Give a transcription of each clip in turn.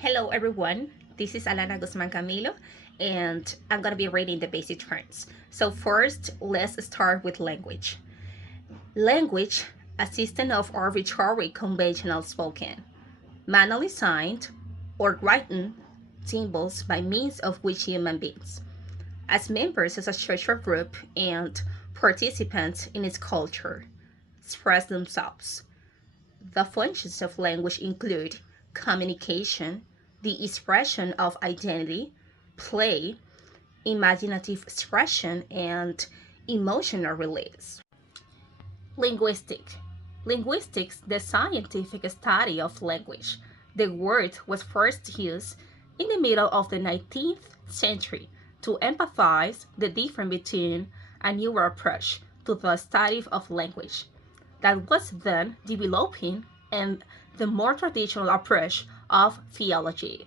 Hello everyone, this is Alana Guzman Camilo and I'm going to be reading the basic terms. So first, let's start with language. Language, a system of arbitrary conventional spoken, manually signed, or written symbols by means of which human beings, as members of a social group and participants in its culture, express themselves. The functions of language include communication, the expression of identity, play, imaginative expression, and emotional release. Linguistics, the scientific study of language. The word was first used in the middle of the 19th century to emphasize the difference between a newer approach to the study of language that was then developing and the more traditional approach of theology.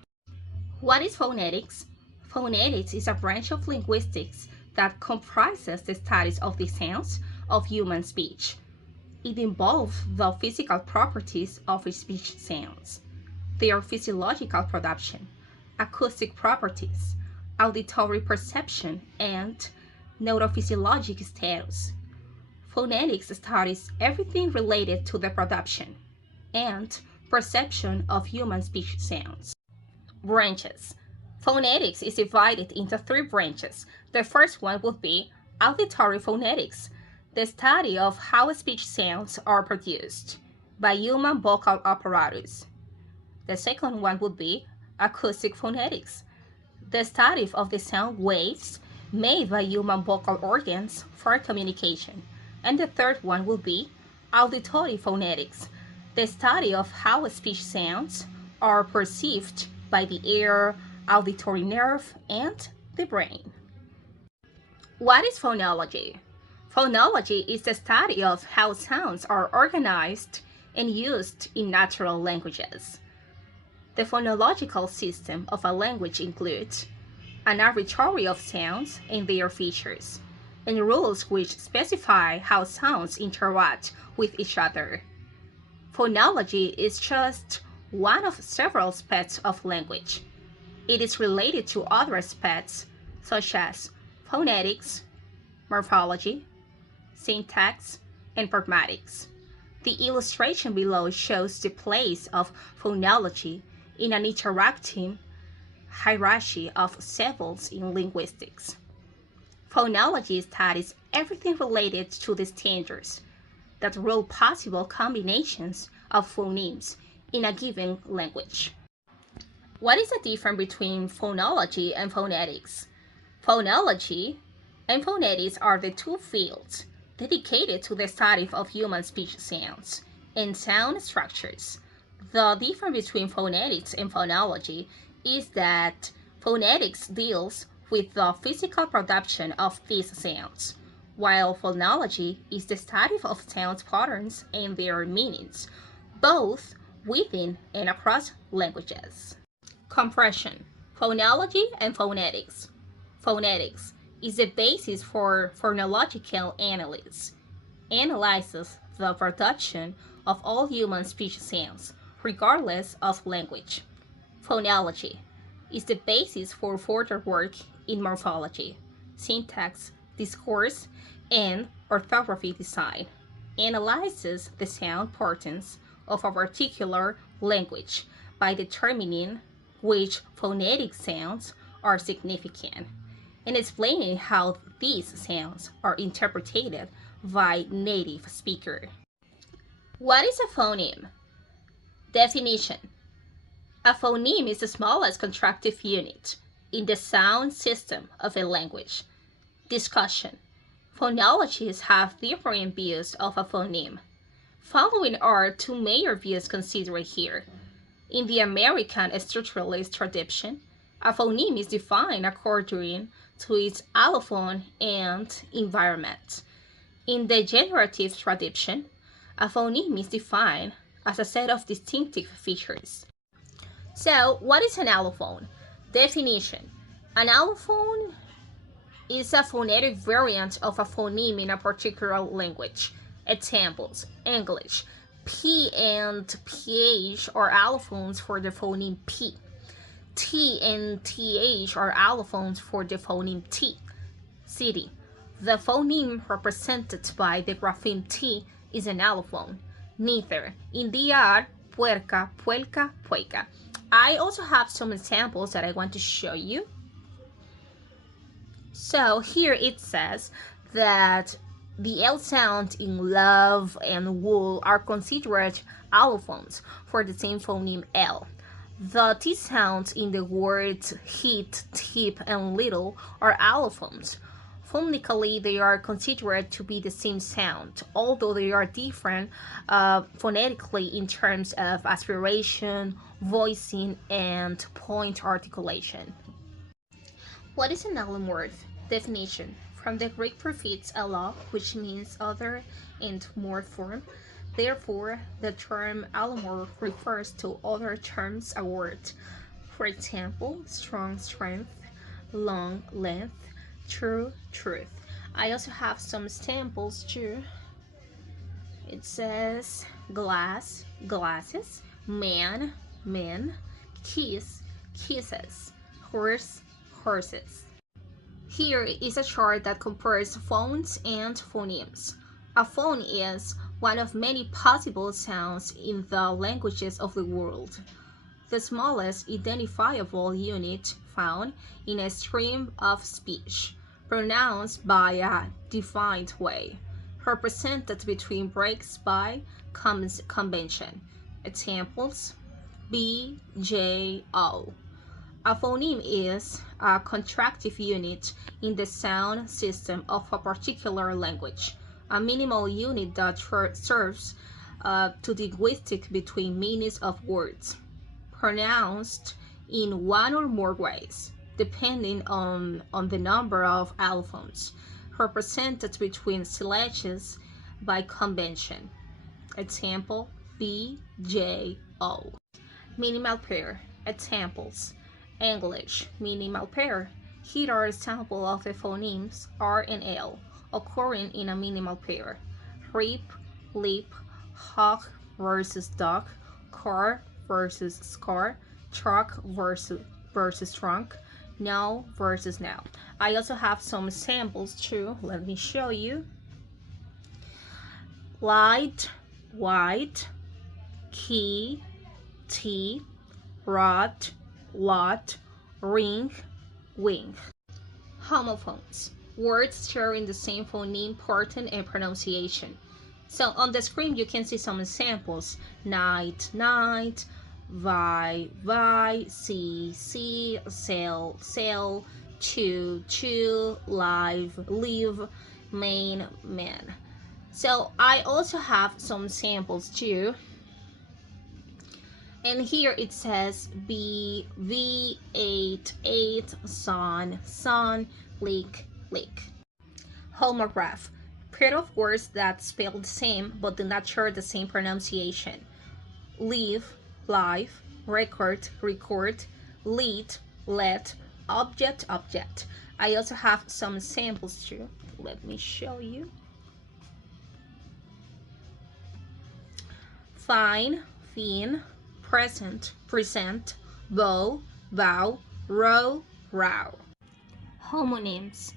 What is phonetics? Phonetics is a branch of linguistics that comprises the studies of the sounds of human speech. It involves the physical properties of speech sounds, their physiological production, acoustic properties, auditory perception, and neurophysiologic status. Phonetics studies everything related to the production and perception of human speech sounds. Branches. Phonetics is divided into three branches. The first one would be auditory phonetics, the study of how speech sounds are produced by human vocal apparatus. The second one would be acoustic phonetics, the study of the sound waves made by human vocal organs for communication. And the third one will be auditory phonetics, the study of how speech sounds are perceived by the ear, auditory nerve, and the brain. What is phonology? Phonology is the study of how sounds are organized and used in natural languages. The phonological system of a language includes an arbitrary of sounds and their features, and rules which specify how sounds interact with each other. Phonology is just one of several aspects of language. It is related to other aspects such as phonetics, morphology, syntax, and pragmatics. The illustration below shows the place of phonology in an interacting hierarchy of syllables in linguistics. Phonology studies everything related to the standards that rule possible combinations of phonemes in a given language. What is the difference between phonology and phonetics? Phonology and phonetics are the two fields dedicated to the study of human speech sounds and sound structures. The difference between phonetics and phonology is that phonetics deals with the physical production of these sounds, while phonology is the study of sound patterns and their meanings, both within and across languages. Compression, phonology and phonetics. Phonetics is the basis for phonological analysis, analyzes the production of all human speech sounds, regardless of language. Phonology is the basis for further work in morphology, syntax, discourse, and orthography design, analyzes the sound patterns of a particular language by determining which phonetic sounds are significant, and explaining how these sounds are interpreted by native speaker. What is a phoneme? Definition. A phoneme is the smallest contractive unit in the sound system of a language. Discussion. Phonologists have different views of a phoneme. Following are two major views considered here. In the American structuralist tradition, a phoneme is defined according to its allophone and environment. In the generative tradition, a phoneme is defined as a set of distinctive features. So, what is an allophone? Definition. An allophone is a phonetic variant of a phoneme in a particular language. Examples: English. P and PH are allophones for the phoneme P. T and TH are allophones for the phoneme T. City. The phoneme represented by the grapheme T is an allophone. Neither. Indiar, puerca, puelca, pueca. I also have some examples that I want to show you. So here it says that the L sound in love and wool are considered allophones for the same phoneme L. The T sounds in the words heat, tip, and little are allophones. Phonetically, they are considered to be the same sound, although they are different phonetically in terms of aspiration, voicing, and point articulation. What is an allomorph? Definition. From the Greek prefix allo, which means other, and morph form. Therefore, the term allomorph refers to other terms a word. For example, strong, strength, long, length, true, truth. I also have some samples too. It says glass, glasses, man, men, kiss, kisses, horse, horses. Here is a chart that compares phones and phonemes. A phone is one of many possible sounds in the languages of the world. The smallest identifiable unit found in a stream of speech, pronounced by a defined way, represented between breaks by convention. Examples: B, J, O. A phoneme is a contractive unit in the sound system of a particular language, a minimal unit that serves to distinguish between meanings of words, pronounced in one or more ways, depending on the number of allophones, represented between slashes by convention. Example: B, J, O. Minimal pair. Examples: English, minimal pair. Here are examples of the phonemes R and L occurring in a minimal pair. Rip, lip, hog versus dog, car versus scar, truck versus trunk, now versus now. I also have some samples too. Let me show you. Light, white, key, tea, rod, lot, ring, wing. Homophones. Words sharing the same phoneme, pattern, and pronunciation. So on the screen you can see some examples. Night, night, vi, vi, see, see, sell, sell, chew, chew, live, live, main, man. So I also have some samples too. And here it says B, V, 8, 8, son, son, leak, leak. Homograph. Pair of words that spell the same but do not share the same pronunciation. Live, live, record, record, lead, let, object, object. I also have some samples too. Let me show you. Fine, fin, present, present, bow, bow, row, row. Homonyms.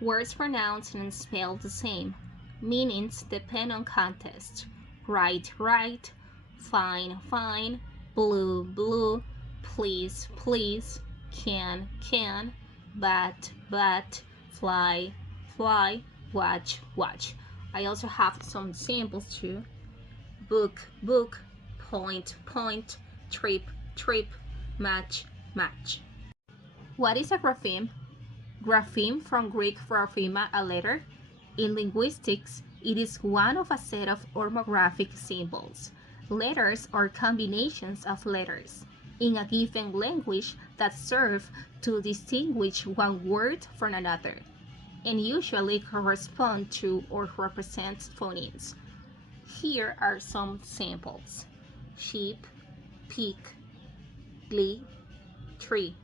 Words pronounced and spelled the same. Meanings depend on context. Right, right, fine, fine, blue, blue, please, please, can, bat, bat, fly, fly, watch, watch. I also have some samples too. Book, book, point, point, trip, trip, match, match. What is a grapheme? Grapheme, from Greek graphema, a letter. In linguistics, it is one of a set of orthographic symbols. Letters are combinations of letters in a given language that serve to distinguish one word from another, and usually correspond to or represent phonemes. Here are some samples: sheep, pig, glee, tree.